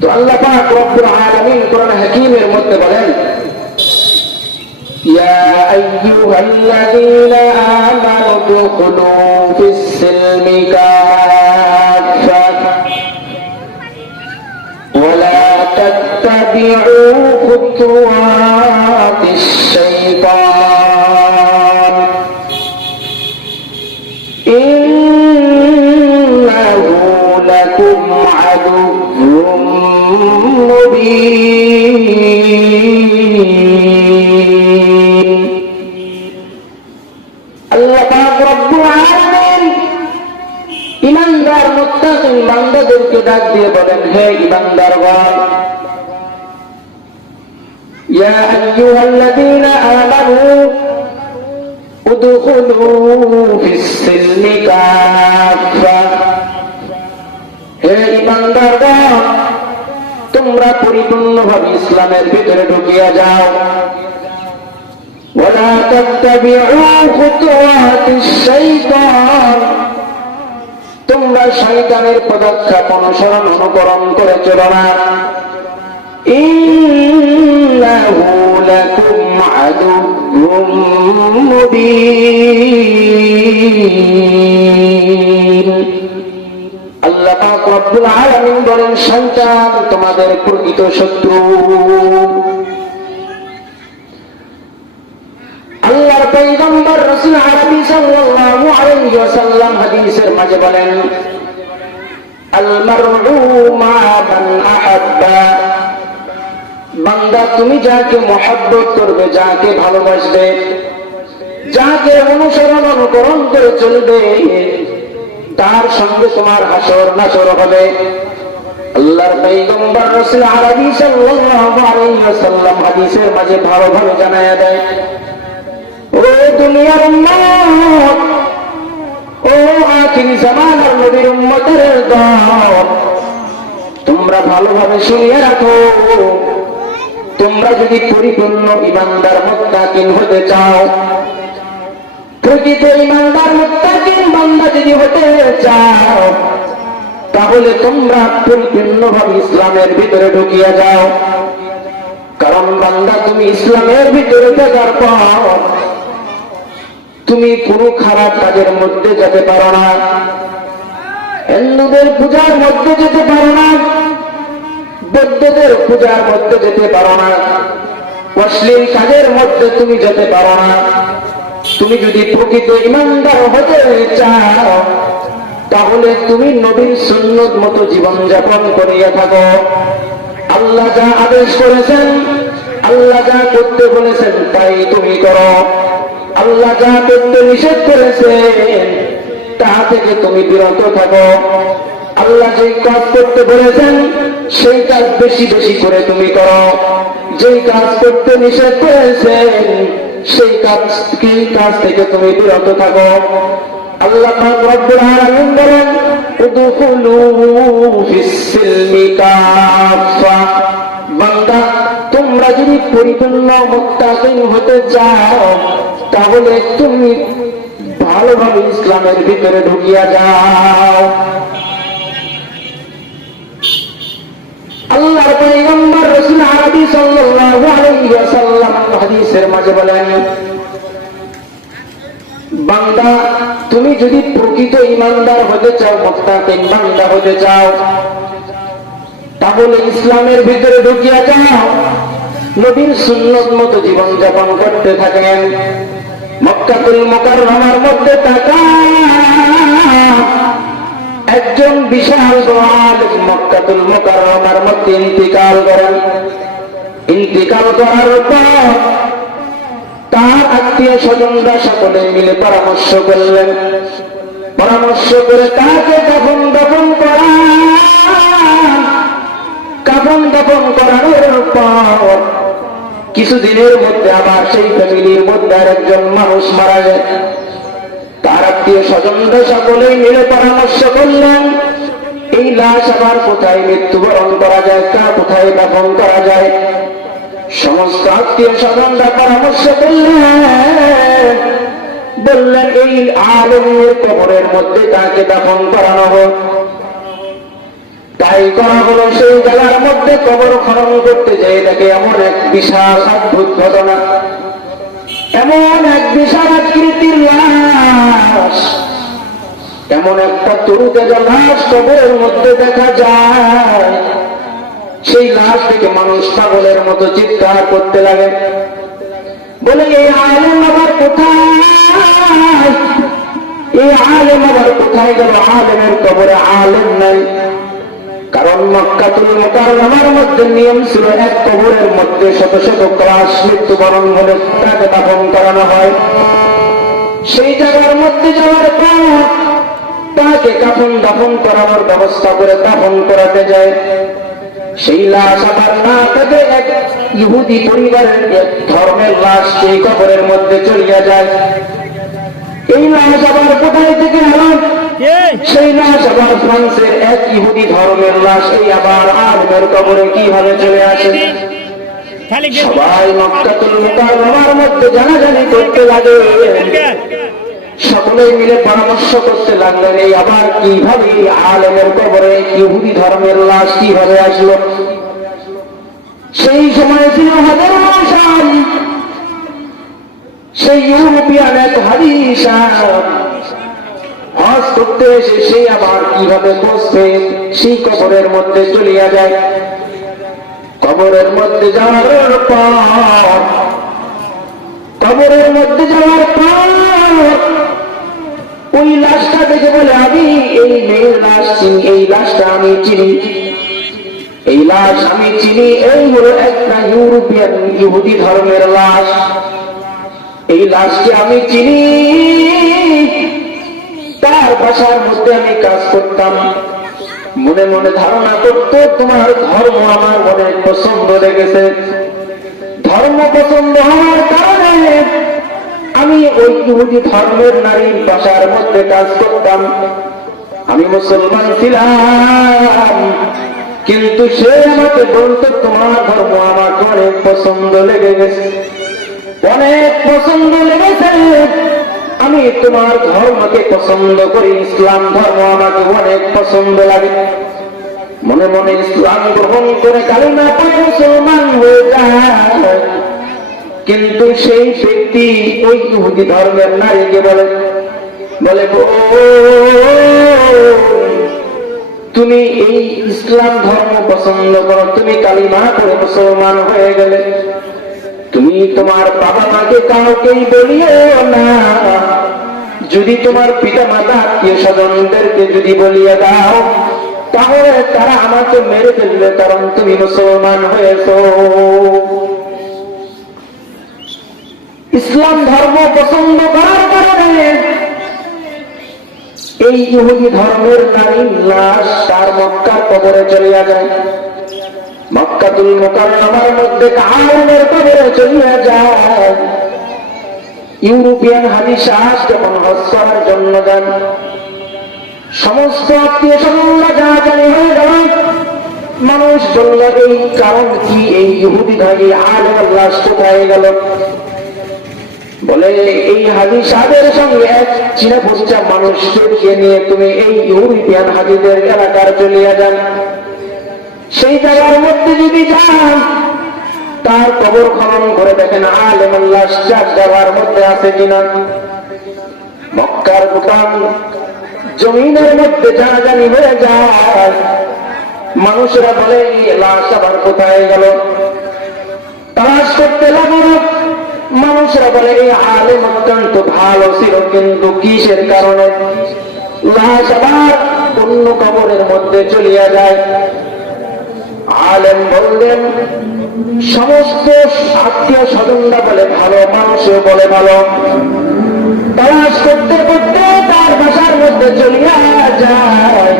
তো আল্লাহ পাক রব্বুল আলামিন কোরআন হাকীমের মধ্যে বলেন, ইয়া আইয়ুহাল্লাযীনা আমানু দুখুলু ফিস-সিলমি কাফা ওয়া লা তাত্তাবিউ খুতুওয়াতিশ-শাইতান ইন্নাহু লাকুম আদুউম মুবিন। আল্লাহ পাক রব্বুল আলামিন ঈমানদার মুত্তাকিন বান্দাদেরকে ডাক দিয়ে বলেন, হে ঈমানদারগণ, ইয়া আইয়ুহাল্লাযীনা আমানু উদখুলু ফিস-সিলমি কাফা, হে ঈমানদারগণ, তোমরা পরিপূর্ণভাবে ইসলামের ভিতরে ঢুকিয়া যাও। ওয়া লা তাত্তাবিউ খুতুওয়াতিশ-শাইতান, তোমরা শয়তানের পদক্ষেপ অনুসরণ অনুকরণ করে চলো না। ইন্নাহু লাকুম আদুউম মুবিন। আল্লাহ পাক রব্বুল আলামিন বলেন, শয়তান তোমাদের প্রকৃত শত্রু। আল্লাহর পয়গম্বর রাসূল আরবি সাল্লাল্লাহু আলাইহি ওয়াসাল্লাম হাদিসের মাঝে বলেন, আল মারউ মা মান আহাব্বা, বান্দা তুমি যাকে মহব্বত করবে, যাকে ভালোবাসবে, যাকে অনুসরণ অনুকরণ করে চলবে, তার সঙ্গে তোমার হাসর নাসর হবে। আল্লাহর পয়গম্বর রাসূল আরবি সাল্লাল্লাহু আলাইহি ওয়াসাল্লাম হাদিসের মাঝে ভালোভাবে জানায়া দেয়, ও দুনিয়ার উম্মত, ও আখির জামানার নবীর উম্মতের দল, তোমরা ভালোভাবে শুনিয়ে রাখো, তোমরা যদি পরিপূর্ণ ঈমানদার মুত্তাকিন হতে চাও, প্রকৃত ঈমানদার মুত্তাকিন বান্দা যদি হতে চাও, তাহলে তোমরা পরিপূর্ণভাবে ইসলামের ভিতরে ঢুকিয়া যাও। কারণ বান্দা তুমি ইসলামের ভিতরে থাকার পর তুমি কোনো খারাপ কাজের মধ্যে যেতে পারো না, হিন্দুদের পূজার মধ্যে যেতে পারো না, বৌদ্ধদের পূজার মধ্যে যেতে পারো না, অশ্লীল কাজের মধ্যে তুমি যেতে পারো না। তুমি যদি প্রকৃত ঈমানদার হতে চাও, তাহলে তুমি নবীর সুন্নত মতো জীবন যাপন করিয়া থাকো। আল্লাহ যা আদেশ করেছেন, আল্লাহ যা করতে বলেছেন তাই তুমি করো। আল্লাহ যা করতে নিষেধ করেছেন তা থেকে তুমি বিরত থাকো। আল্লাহ যে কাজ করতে বলেছেন সেই কাজ বেশি বেশি করে তুমি করো। যেই কাজ করতে নিষেধ করেছেন সেই কাজ থেকে তুমি বিরত থাকো। আল্লাহ পাক রব্বুল আলামিন বলেন, উদখুলু ফিস-সিলমি কাফা, বান্দা তোমরা যদি পরিপূর্ণ মুত্তাকিন হতে চাও, তাহলে তুমি ভালোভাবে ইসলামের ভিতরে ঢুকিয়া যাও। আল্লাহর পয়গম্বর রাসূল আরবি সাল্লাল্লাহু আলাইহি ওয়াসাল্লাম হাদিসের মাঝে বলেন, বান্দা তুমি যদি প্রকৃত ঈমানদার হতে চাও, মুত্তাকিন বান্দা হতে চাও, তাহলে ইসলামের ভিতরে ঢুকিয়া যাও, নবীর সুন্নত মতো জীবন যাপন করতে থাকেন। মক্কাতুল মুকাররমার মধ্যে একজন বিশাল আলেম মক্কাতুল মুকাররমার মধ্যে ইন্তিকাল করেন। ইন্তিকাল করার পর তার আত্মীয় স্বজনরা সকলে মিলে পরামর্শ করলেন। পরামর্শ করে তাকে কাফন দাফন করানোর পর কিছুদিনের মধ্যে আবার সেই ফ্যামিলির মধ্যে আর একজন মানুষ মারা যায়। তার আত্মীয় স্বজনরা সকলেই মিলে পরামর্শ করলেন, এই লাশ আবার কোথায় মৃত্যুবরণ করা যায়, কোথায় দাফন করা যায়। সমস্ত আত্মীয় স্বজনরা পরামর্শ করলেন, বললেন এই আলেমের কবরের মধ্যে তাকে দাফন করানো হোক। তাই করা হলো। সেই জায়গার মধ্যে মধ্যে কবর খনন করতে যেয়ে দেখে এমন এক বিশাল অদ্ভুত ঘটনা, এমন এক বিশাল আকৃতির লাশ, এমন একটা তরু তেজা লাশ কবরের মধ্যে দেখা যায়। সেই লাশ থেকে মানুষ পাগলের মতো চিৎকার করতে লাগে, বলে এই আলেম আবার কোথায়, এই আলেম আবার কোথায় গেল? আলেমের কবরে আলেম নাই। কারণ মক্কাতুল মুকাররমার মধ্যে নিয়ম ছিল এক কবরের মধ্যে শত শত লাশ মৃত্যুবরণ হলে তাকে দাফন করানো হয়। সেই জায়গার মধ্যে যাওয়ার পর তাকে কাফন দাফন করানোর ব্যবস্থা করে দাফন করাতে যায়। সেই লাশ আবার না থেকে এক ইহুদি পরিবারের এক ধর্মের লাশ সেই কবরের মধ্যে চলিয়া যায়। এই লাশ আবার কোথায় থেকে এলো? সেই লাশ আবার ফ্রান্সের এক ইহুদি ধর্মের লাশ, এই আবার আলেমের কবরে কিভাবে চলে আসে? সবাই মক্কাতুল মুকাররমার মধ্যে জানাজানি করতে লাগে, সকলেই মিলে পরামর্শ করতে লাগলেন এই আবার কিভাবে আলেমের কবরে ইহুদি ধর্মের লাশ কিভাবে আসলো? সেই সময় ছিল হাজার সাল, সেই ইউরোপিয়ান এক হাদিস হজ করতে এসে সেই আবার কিভাবে বসবে সেই কবরের মধ্যে চলিয়া যায়। কবরের মধ্যে যাওয়ার পর, কবরের মধ্যে যাওয়ার পর ওই লাশটা দেখে বলে আমি এই মেয়ের লাশ চিনি, এই লাশটা আমি চিনি, এই লাশ আমি চিনি, এই হলো একটা ইউরোপিয়ান ইহুদি ধর্মের লাশ, এই লাশকে আমি চিনি, তার বাসার মধ্যে আমি কাজ করতাম। মনে মনে ধারণা করত তোমার ধর্ম আমার অনেক পছন্দ লেগেছে, ধর্ম পছন্দ হওয়ার কারণে আমি ওই ইহুদি ধর্মের নারীর বাসার মধ্যে কাজ করতাম। আমি মুসলমান ছিলাম, কিন্তু সে আমাকে বলতো তোমার ধর্ম আমাকে অনেক পছন্দ লেগে গেছে, অনেক পছন্দ লেগেছে, আমি তোমার ধর্মকে পছন্দ করি, ইসলাম ধর্ম আমাকে অনেক পছন্দ লাগে। মনে মনে ইসলাম গ্রহণ করে কালিমা পড়ে মুসলমান হয়ে যায়। কিন্তু সেই ব্যক্তি ওই ইহুদি ধর্মের নারীকে বলে, বলে তুমি এই ইসলাম ধর্ম পছন্দ করো, তুমি কালিমা পড়ে মুসলমান হয়ে গেলে, তুমি তোমার বাবা মাকে কাউকেই বলিও না, যদি তোমার পিতা মাতা আত্মীয় স্বজনদেরকে যদি বলিয়ে দাও তাহলে তারা আমাকে মেরে ফেলবে, কারণ তুমি মুসলমান হয়েছো। ইসলাম ধর্ম পছন্দ করার কারণে এই ইহুদি ধর্মের নারীর লাশ তার মক্কার কবরে চলিয়া যায়, মক্কাতুল মুকাররমার মধ্যে আলেমের কবরে চলিয়া যায়। ইউরোপিয়ান হাজি সাহেব যখন হজ করার জন্য যান, সমস্ত আত্মীয় স্বজনরা জানাজানি হয়ে গেল, মানুষ বলল এই কারণ কি, এই ইহুদি ভাই আলেমের লাশ কোথায় গেল? বলে এই হাজি সাহেবের সঙ্গে এক চীনা পরিচয় মানুষদেরকে নিয়ে তুমি এই ইউরোপিয়ান হাজিদের এলাকার চলিয়া যান, সেই জায়গার মধ্যে যদি যান তার কবর খনন করে দেখেন আলেমের লাশ জায়গার মধ্যে আছে কিনা। মক্কার গোটাম জমিনের মধ্যে জানাজানি হয়ে যায়, মানুষেরা বলে লাশ আবার কোথায় গেল? তালাশ করতে লাগলো, মানুষরা বলে এই আলেম অত্যন্ত ভালো ছিল, কিন্তু কিসের কারণে লাশ আবার অন্য কবরের মধ্যে চলিয়া যায়? আলেম বললেন সমস্ত আত্মীয় স্বজনরা বলে ভালো, মানুষও বলে ভালো, তালাশ করতে করতে তার বাসার মধ্যে চলিয়া যায়।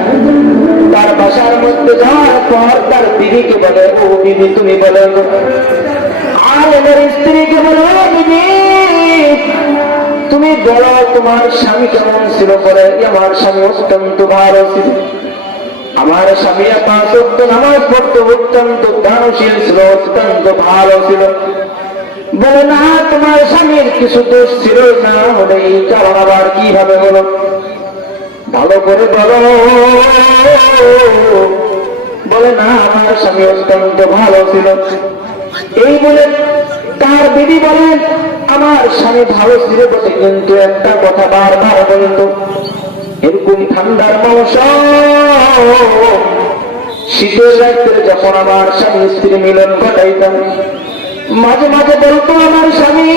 তার বাসার মধ্যে যাওয়ার পর তার বিবিকে বলে ও বিবি তুমি বলে, আলেমের স্ত্রীকে বলে ও বিবি তুমি বলো তোমার স্বামী কেমন ছিল? বলে আমার স্বামী অত্যন্ত ভালো ছিল, আমার স্বামী 5 ওয়াক্ত নামাজ পড়তে অত্যন্ত দানশীল ছিল, অত্যন্ত ভালো ছিল। বলে না তোমার স্বামীর কিছু দোষ ছিল না, হলে এই কারণ আবার কিভাবে হলো? ভালো করে বলো। বলে না, আমার স্বামী অত্যন্ত ভালো ছিল। এই বলে তার বিবি বলেন, আমার স্বামী ভালো ছিল বটে, কিন্তু একটা কথা বারবার বলতো, এরকম ঠান্ডার মৌসুম শীতের রাত্রে যখন আমার স্বামী স্ত্রী মিলন ঘটাইতাম, মাঝে মাঝে বলতো আমার স্বামী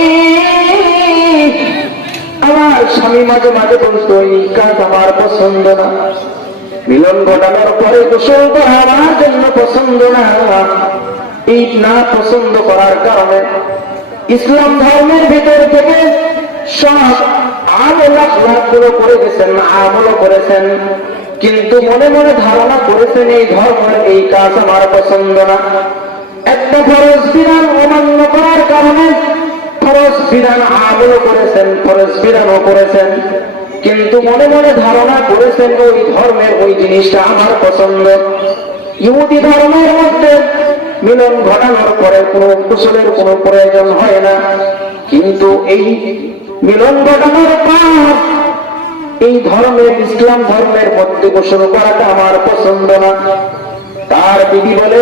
মাঝে মাঝে বলতো, এই কাজ আমার পছন্দ না। মিলন ঘটানোর পরে গোসল করা আমার জন্য পছন্দ না। এই না পছন্দ করার কারণে ইসলাম ধর্মের ভিতর থেকে সব আমল গুলো করে গেছেন, আমলও করেছেন, কিন্তু মনে মনে ধারণা করেছেন এই ধর্মের এই কাজ আমার পছন্দ না। একটা ফরজ বিধান অমান্য করার কারণে ফরজ বিধান আমলও করেছেন, ফরজ বিধানও করেছেন, কিন্তু মনে মনে ধারণা করেছেন ওই ধর্মের ওই জিনিসটা আমার পছন্দ। ইহুদি ধর্মের মধ্যে মিলন ঘটানোর পরে কোনো কুশলের কোনো প্রয়োজন হয় না, কিন্তু এই মিলন ঘটানোর পর এই ধর্মের ইসলাম ধর্মের মধ্যে গোসল করাটা আমার পছন্দ না। তার বিবি বলে,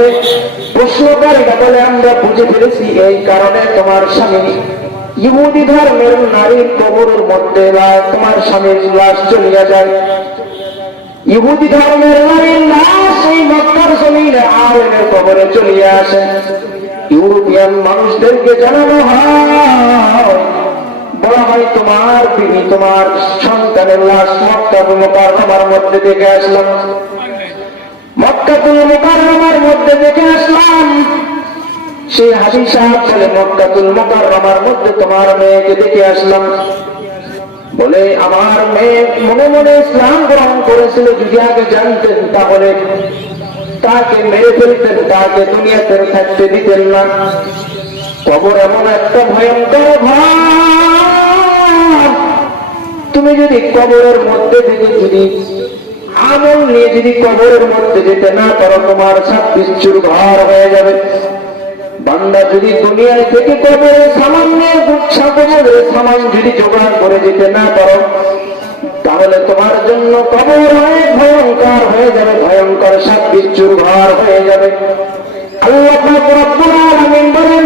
প্রশ্নকারীরা বলে, আমরা বুঝে ফেলেছি এই কারণে তোমার স্বামী ইহুদি ধর্মের নারীর কবরের মধ্যে তোমার স্বামীর লাশ চলিয়া যায়। ইহুদি ধর্মের নারীর লাশ এই মক্কার জমিনে আলেমের কবরে চলিয়া আসে। ইউরোপিয়ান মানুষদেরকে জানানো হয়, বলা হয় তোমার বিবি তোমার সন্তানের লাশ মক্কাতুল মুকাররমার মধ্যে দেখে আসলাম, মক্কাতুল মুকাররমার মধ্যে দেখে আসলাম। সেই হাজী সাহেব বলে, মক্কাতুল মুকাররমার মধ্যে তোমার মেয়েকে দেখে আসলাম। বলে, আমার মেয়ে মনে মনে ইসলাম গ্রহণ করেছিল, যদি আগে জানতেন তাহলে তাকে মেরে ফেলতেন, তাকে দুনিয়াতে থাকতে দিতেন না। কবর এমন একটা ভয়ঙ্কর ঘর, তুমি যদি কবরের মধ্যে থেকে যদি আমল নিয়ে যদি কবরের মধ্যে যেতে না পারো, তোমার সব বিচ্ছুর ঘর হয়ে যাবে। বান্দা যদি দুনিয়ায় থেকে কবরের সামান নিয়ে কবরের সামান যদি জোগাড় করে যেতে না পারো, তাহলে তোমার জন্য কবর অনেক ভয়ঙ্কর হয়ে যাবে, ভয়ঙ্কর সব বিচ্ছুর ঘর হয়ে যাবে। আল্লাহ রাব্বুল আলামিন বলেন,